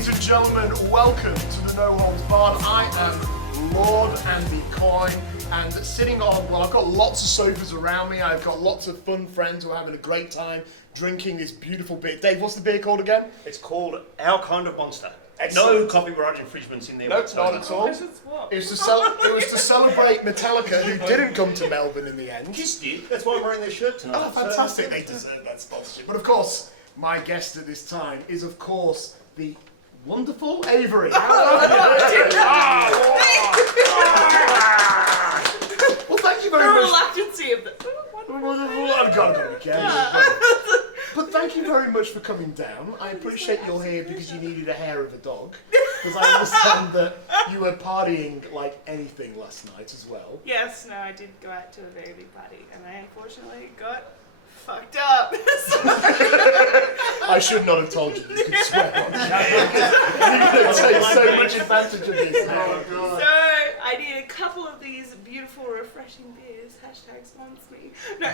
Ladies and gentlemen, welcome to the No Holds Barred. I am Lord Andy Coyne, and sitting on, well, I've got lots of sofas around me. I've got lots of fun friends who are having a great time drinking this beautiful beer. Dave, what's the beer called again? It's called Our Kind of Monster. Excellent. No copyright infringements in there. Nope, not at all. It was to celebrate Metallica, who didn't come to Melbourne in the end. Kiss did. That's why I'm wearing their shirt tonight. Oh, fantastic. They deserve that sponsorship. But of course, my guest at this time is, of course, the wonderful Avary. Well, thank you very much. The reluctancy of the... I've got to be careful. But thank you very much for coming down. I appreciate you're here because you needed a hair of a dog. Because I understand that you were partying like anything last night as well. Yes, no, I did go out to a very big party and I unfortunately got fucked up. I should not have told you you could swear on camera. You're going to take so much advantage of this now. Oh, God. So, I need a couple of these beautiful, refreshing beers. Hashtag sponsor me. No.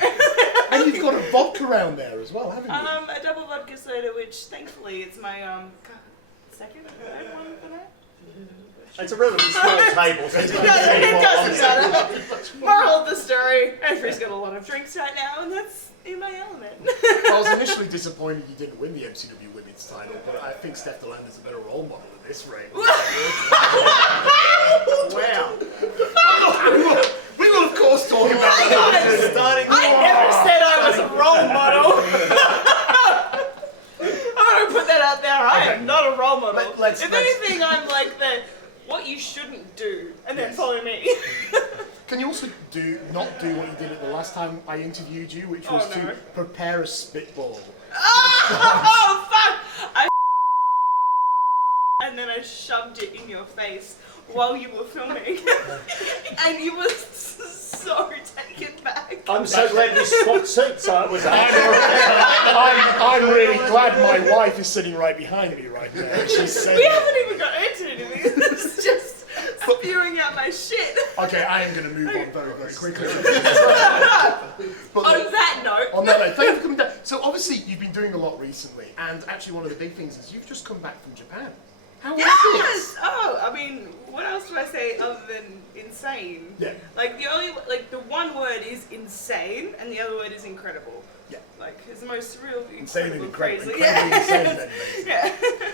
And you've got a vodka around there as well, haven't you? A double vodka soda, which thankfully it's my second or third one for that. It's a relatively small table, so It doesn't matter. Moral of the story, Avery's got a lot of drinks right now, and that's in my element. I was initially disappointed you didn't win the MCW women's title, but I think Steph Delander's a better role model at this rate. wow. We will of course talk about that. I never said I was a role model. I'm gonna put that out there. I am not a role model. If anything, I'm like the what you shouldn't do, and then follow me. Can you also not do what you did at the last time I interviewed you, which was to prepare a spitball? Oh fuck! And then I shoved it in your face while you were filming, and you were so taken back. I'm so glad we swapped seats, so it was I'm really glad my wife is sitting right behind me right now. She's saying, we haven't even got into anything. It's just spewing out my shit. Okay, I am going to move on very, very quickly. On that note, thank you for coming down. So obviously you've been doing a lot recently, and actually one of the big things is you've just come back from Japan. How was it? Oh, I mean, what else do I say other than insane? Yeah. Like the one word is insane, and the other word is incredible. Yeah. Like it's the most surreal, insane and crazy. incredibly insane. Then, yeah.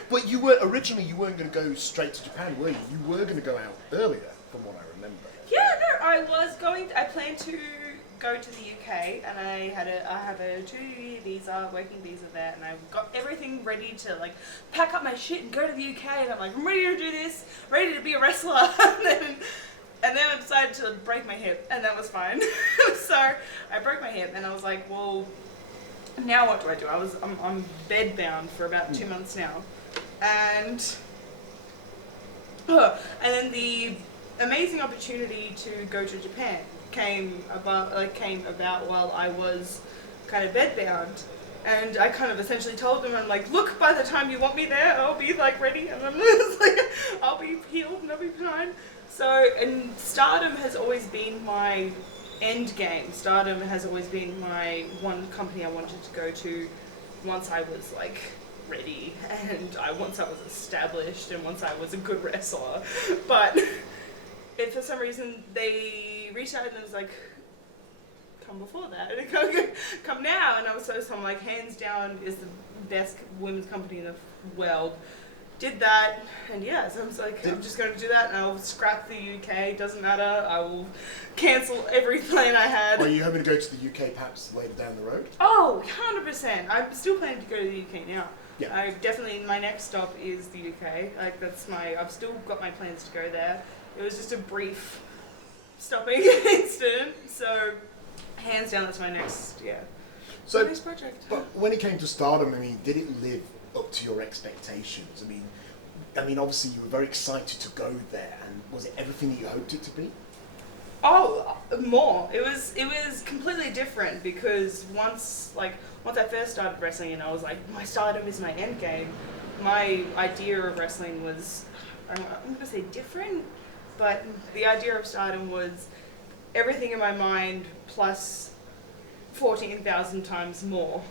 But you weren't going to go straight to Japan, were you? You were going to go out earlier, from what I remember. Yeah, no, I planned to go to the UK, and I have a 2-year visa, working visa there, and I got everything ready to like pack up my shit and go to the UK, and I'm like, I'm ready to do this, ready to be a wrestler, and then I decided to break my hip, and that was fine. So I broke my hip, and I was like, well, now what do? I'm bedbound for about 2 months now, and then the amazing opportunity to go to Japan came about while I was kind of bedbound, and I kind of essentially told them, I'm like, look, by the time you want me there, I'll be like ready, and I'm just like, I'll be healed and I'll be fine. So, and Stardom has always been my end game. Stardom has always been my one company I wanted to go to once I was like ready, and once I was established, and once I was a good wrestler. But if for some reason they reached out and was like, come before that, and come now, and I'm like, hands down is the best women's company in the world. Did that, and yeah, so I was like, I'm just going to do that, and I'll scrap the UK, doesn't matter, I will cancel every plan I had. Are you hoping to go to the UK perhaps later down the road? Oh, 100%. I'm still planning to go to the UK now. Yeah. My next stop is the UK. Like, I've still got my plans to go there. It was just a brief stopping incident, so hands down, that's my next, So, next project. But when it came to Stardom, I mean, did it live up to your expectations? I mean, obviously you were very excited to go there, and was it everything that you hoped it to be? Oh, more. It was completely different, because once I first started wrestling, and I was like, my Stardom is my end game. My idea of wrestling was, I'm going to say different, but the idea of Stardom was everything in my mind plus 14,000 times more.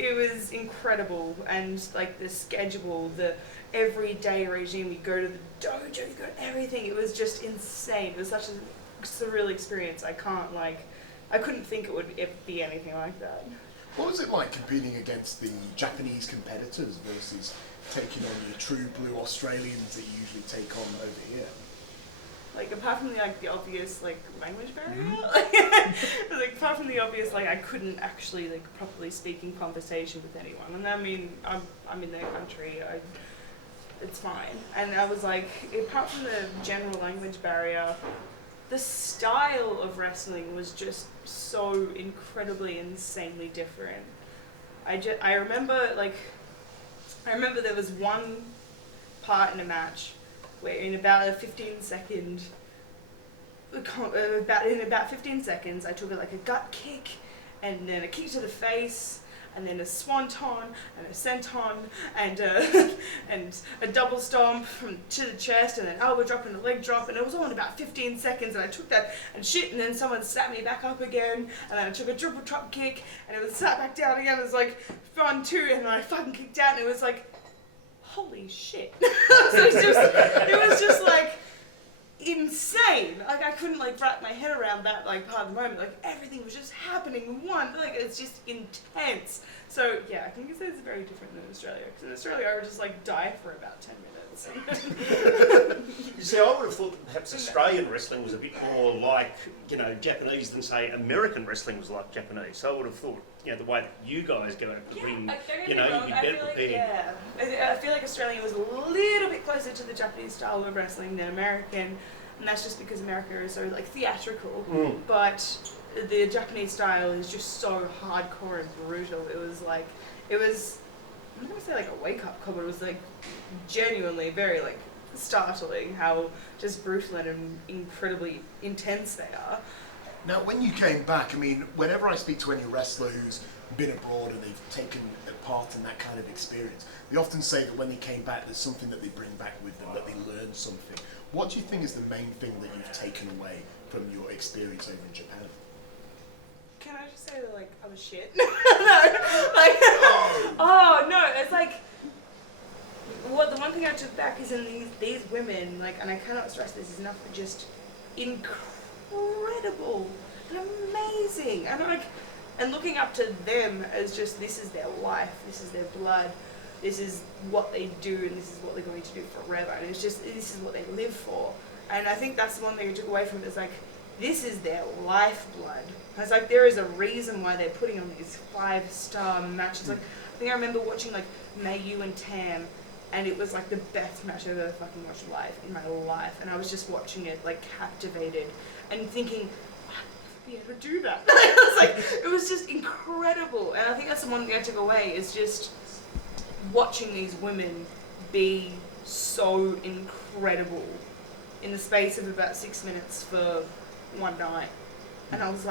it was incredible, and like the schedule, the everyday regime. You go to the dojo, you got everything. It was just insane. It was such a surreal experience. I couldn't think it would ever be anything like that. What was it like competing against the Japanese competitors versus taking on your true blue Australians that you usually take on over here? Like, apart from the obvious language barrier, like apart from the obvious I couldn't actually properly speak in conversation with anyone. And I mean, I'm in their country, it's fine. And I was like, apart from the general language barrier, the style of wrestling was just so incredibly, insanely different. I remember there was one part in a match where in about 15 seconds, I took a gut kick, and then a kick to the face, and then a swanton, and a senton, and a double stomp to the chest, and an elbow drop and a leg drop, and it was all in about 15 seconds, and I took that and shit, and then someone sat me back up again, and then I took a triple drop kick, and it was sat back down again. It was like 1-2, and then I fucking kicked out, and it was like, holy shit. So it was just insane. I couldn't wrap my head around that part of the moment. Everything was just happening in one. It's just intense. So yeah, I think it's very different than Australia. Because in Australia I would just die for about 10 minutes. You see, I would have thought that perhaps Australian wrestling was a bit more like, Japanese than, say, American wrestling was like Japanese. So I would have thought, the way that you guys go out to ring, you'd be better prepared. I feel like Australia was a little bit closer to the Japanese style of wrestling than American, and that's just because America is so theatrical. But the Japanese style is just so hardcore and brutal. It was I'm not gonna say a wake-up call, but it was genuinely very startling how just brutal and incredibly intense they are. Now, when you came back, I mean, whenever I speak to any wrestler who's been abroad and they've taken a part in that kind of experience, they often say that when they came back, there's something that they bring back with them, that they learn something. What do you think is the main thing that you've taken away from your experience over in Japan? Can I just say that I was shit? No, oh no, it's the one thing I took back is in these women, and I cannot stress this enough, but just incredible and amazing, and looking up to them as just, this is their life, this is their blood, this is what they do, and this is what they're going to do forever, and it's just, this is what they live for. And I think that's the one thing I took away from it, is this is their lifeblood. It's there is a reason why they're putting on these 5-star matches. I think I remember watching Mayu and Tam, and it was the best match I've ever fucking watched live in my life, and I was just watching it captivated and thinking, I'd be able to do that. It was just incredible. And I think that's the one thing I took away, is just watching these women be so incredible in the space of about 6 minutes for one night. And I was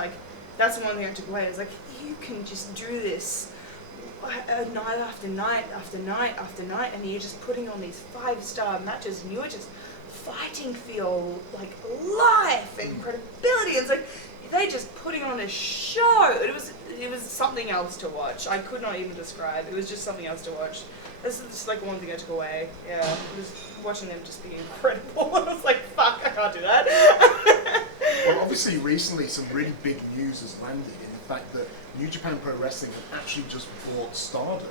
that's the one thing I took away, is you can just do this night after night after night after night, and you're just putting on these 5-star matches, and you're just fighting for your life and credibility. It's they just putting on a show. It was something else to watch. I could not even describe. It was just something else to watch. This is just one thing I took away. Yeah, was watching them just be incredible. I was fuck, I can't do that. Well, obviously recently some really big news has landed in the fact that New Japan Pro Wrestling have actually just bought Stardom.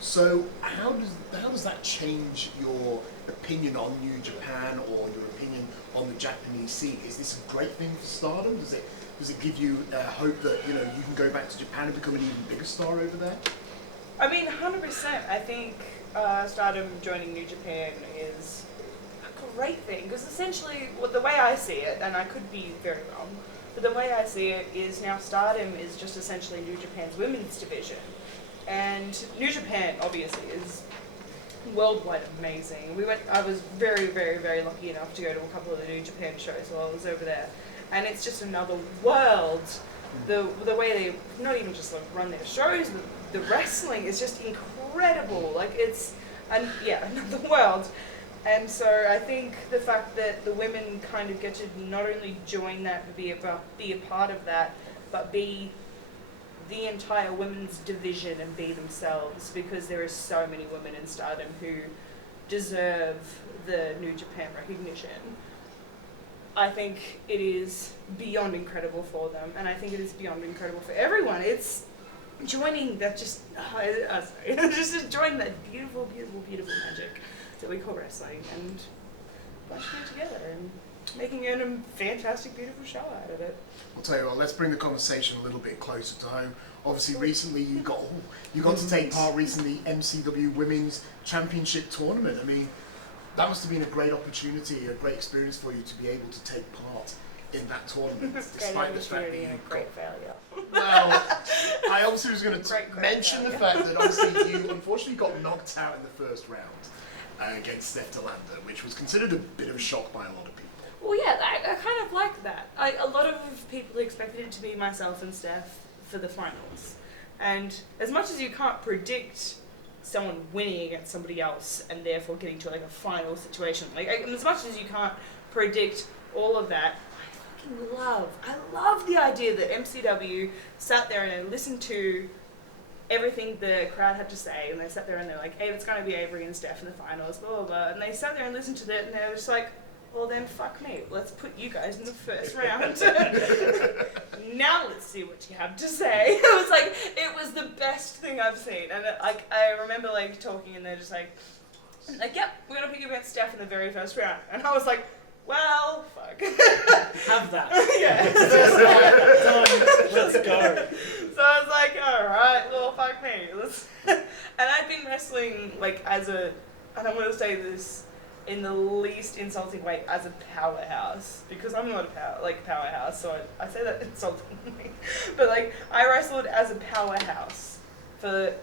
So how does that change your opinion on New Japan, or your opinion on the Japanese scene? Is this a great thing for Stardom? Does it give you hope that you can go back to Japan and become an even bigger star over there? I mean, 100%. I think Stardom joining New Japan is a great thing, because essentially, the way I see it, and I could be very wrong, but the way I see it is now Stardom is just essentially New Japan's women's division. And New Japan, obviously, is worldwide amazing. I was very, very, very lucky enough to go to a couple of the New Japan shows while I was over there. And it's just another world. The way they not even just run their shows, the wrestling is just incredible. It's another world. And so I think the fact that the women kind of get to not only join that, but be a part of that, but be the entire women's division and be themselves, because there are so many women in Stardom who deserve the New Japan recognition. I think it is beyond incredible for them, and I think it is beyond incredible for everyone. It's joining that just joining that beautiful, beautiful, beautiful magic that we call wrestling, and bunching it together and making it a fantastic, beautiful show out of it. I'll tell you what, let's bring the conversation a little bit closer to home. Obviously, recently you got to take part recently in the MCW Women's Championship Tournament. I mean, that must have been a great opportunity, a great experience for you to be able to take part in that tournament, despite the fact that you a great failure. Well, I obviously was going to mention the fact that obviously you unfortunately got knocked out in the first round against Steph Delander, which was considered a bit of a shock by a lot of people. Well, yeah, I kind of like that. A lot of people expected it to be myself and Steph for the finals. And as much as you can't predict someone winning against somebody else and therefore getting to like a final situation, like as much as you can't predict all of that, I love the idea that MCW sat there and listened to everything the crowd had to say, and they sat there and they're like, hey, it's going to be Avary and Steph in the finals, blah, blah, blah. And they sat there and listened to that, and they were just like, well then, fuck me, let's put you guys in the first round. Now let's see what you have to say. It was the best thing I've seen. And I remember like talking, and they're just like, yep, we're going to pick you against Steph in the very first round. And I was like, well, fuck. Have that. Yeah. Done. Let's go. So I was like, alright, well, fuck me. And I've been wrestling, like, and I'm going to say this in the least insulting way, as a powerhouse. Because I'm not a powerhouse, so I say that insultingly. But, like, I wrestled as a powerhouse for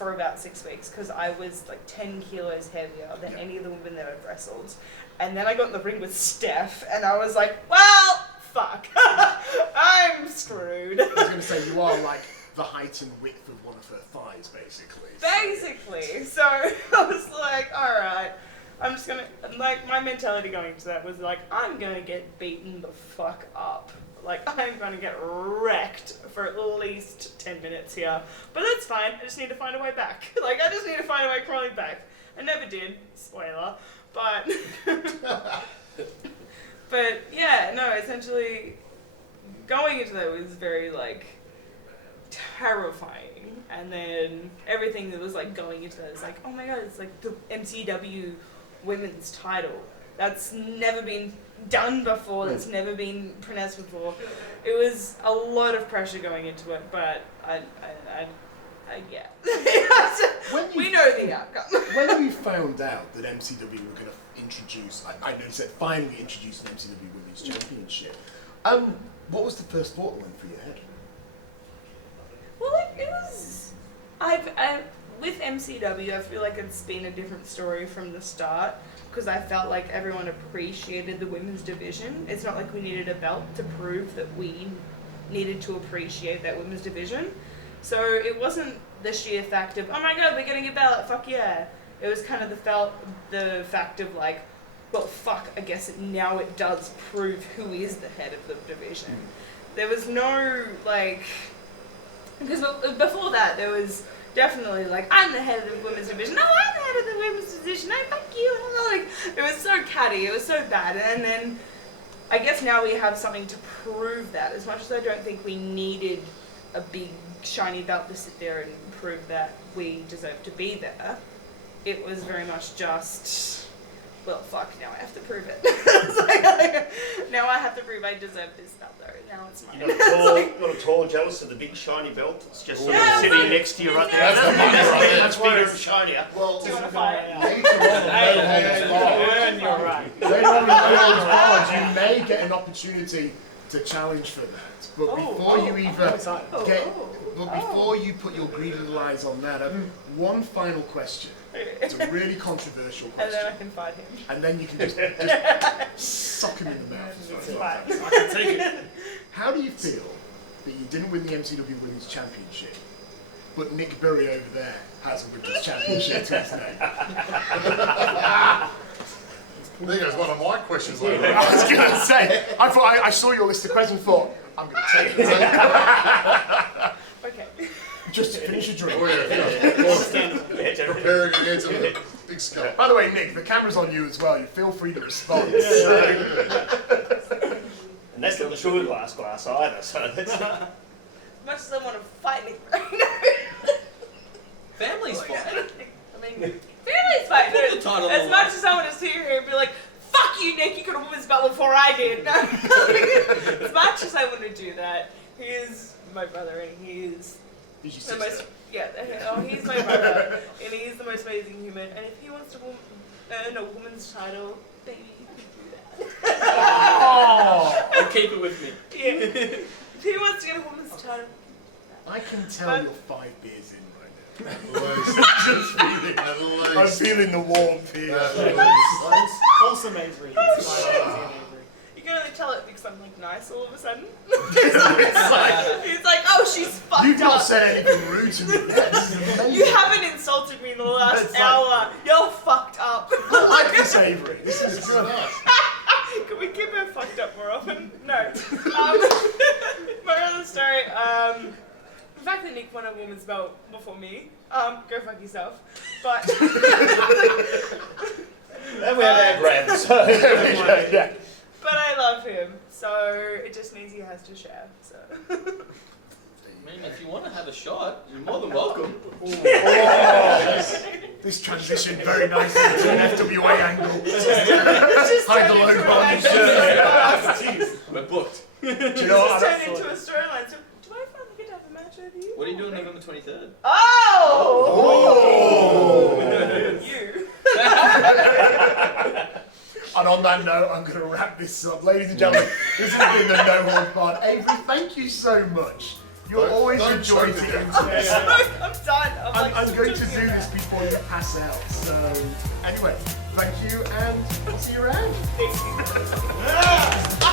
about 6 weeks, because I was, like, 10 kilos heavier than any of the women that I've wrestled. And then I got in the ring with Steph, and I was like, well, fuck. I'm screwed. I was going to say, you are like the height and width of one of her thighs, basically. Basically. So I was like, alright, I'm just going to, like, my mentality going into that was like, I'm going to get beaten the fuck up. Like, I'm going to get wrecked for at least 10 minutes here. But that's fine, I just need to find a way back. Like, I just need to find a way crawling back. I never did, spoiler. But yeah, no, essentially going into that was very like terrifying, and then everything that was like going into that is like, oh my god, it's like the MCW women's title. That's never been done before, that's never been pronounced before. It was a lot of pressure going into it, but yeah. We know the outcome. When you found out that MCW were going to introduce, I know you said finally introduce an MCW Women's Championship, what was the first thought that went through your head? Well, it was... with MCW, I feel like it's been a different story from the start, because I felt like everyone appreciated the women's division. It's not like we needed a belt to prove that we needed to appreciate that women's division. So it wasn't the sheer fact of, oh my god, we're getting a belt, fuck yeah. It was kind of the fact of like, well fuck, I guess now it does prove who is the head of the division. There was no like, because before that there was definitely like, I'm the head of the women's division, no, I'm the head of the women's division, no, fuck you. Like, it was so catty, it was so bad, and then I guess now we have something to prove that, as much as I don't think we needed a big shiny belt to sit there and prove that we deserve to be there. It was very much just, well, fuck, now I have to prove it. Now I have to prove I deserve this belt, though. Now it's mine. You're not at all jealous of the big shiny belt? It's just sort of sitting next to you right there. That's bigger and shinier. Well, do you want to fight? Later on, You're right. Later on in the World Cards, you may get an opportunity to challenge for that. But before you put your greedy little eyes on that, one final question. It's a really controversial question. And then I can fight him. And then you can just suck him in the mouth. It's fine. I can take it. How do you feel that you didn't win the MCW Women's Championship, but Nick Berry over there has a Women's Championship to his name? There goes one of my questions later. I was going to say, I saw your list of questions and thought, I'm going to take it. Okay, Just to finish a drink. Oh yeah, of course. Yeah, generally. Preparing against a big skull. By the way, Nick, the camera's on you as well. You feel free to respond. And that's not the sugar glass either, so that's... As much as I want to fight Nick. Family's I fine. mean, family's fine. Put the title As on. much as I want to sit here and be like, fuck you, Nick, you could have won this battle before I did. No. As much as I want to do that, he is my brother and he is Did you the sister? most, he's my brother and he's the most amazing human. And if he wants to earn a woman's title, baby, you can do that. Oh, I'll keep it with me. Yeah. If he wants to get a woman's title, I can tell you're 5 beers in right At least. now. I'm At least. feeling the warmth here. At least. Wholesome Avery. It's my Avery. you can only tell it because I'm like nice all of a sudden. He's like, oh, she's fucked You've not up. said anything rude to me yet. This is amazing. You haven't insulted me in the last That's like- hour. You're fucked up. I like this, Avery. This is This is good. nice. Can we keep her fucked up more often? No. My other story, the fact that Nick won a woman's belt before me, go fuck yourself. But And we have our grab, so... Yeah. but I love him, so it just means he has to share. So I mean, if you want to have a shot, you're more than welcome. This transitioned very nicely to an FWA angle. just Hide the turned into logo on an your shirt. We're booked. Do you know This what? turned into a storyline. So do I finally get to have a match with you? What are you doing November 23rd? Oh! You. And on that note, I'm going to wrap this up. Ladies and gentlemen, this has been the No Horn Pod. Avery, thank you so much. You're always a don't joy choke to me. get I'm into. done. I'm going to do this before you pass out. So, anyway, thank you, and I'll see you around. Thank you.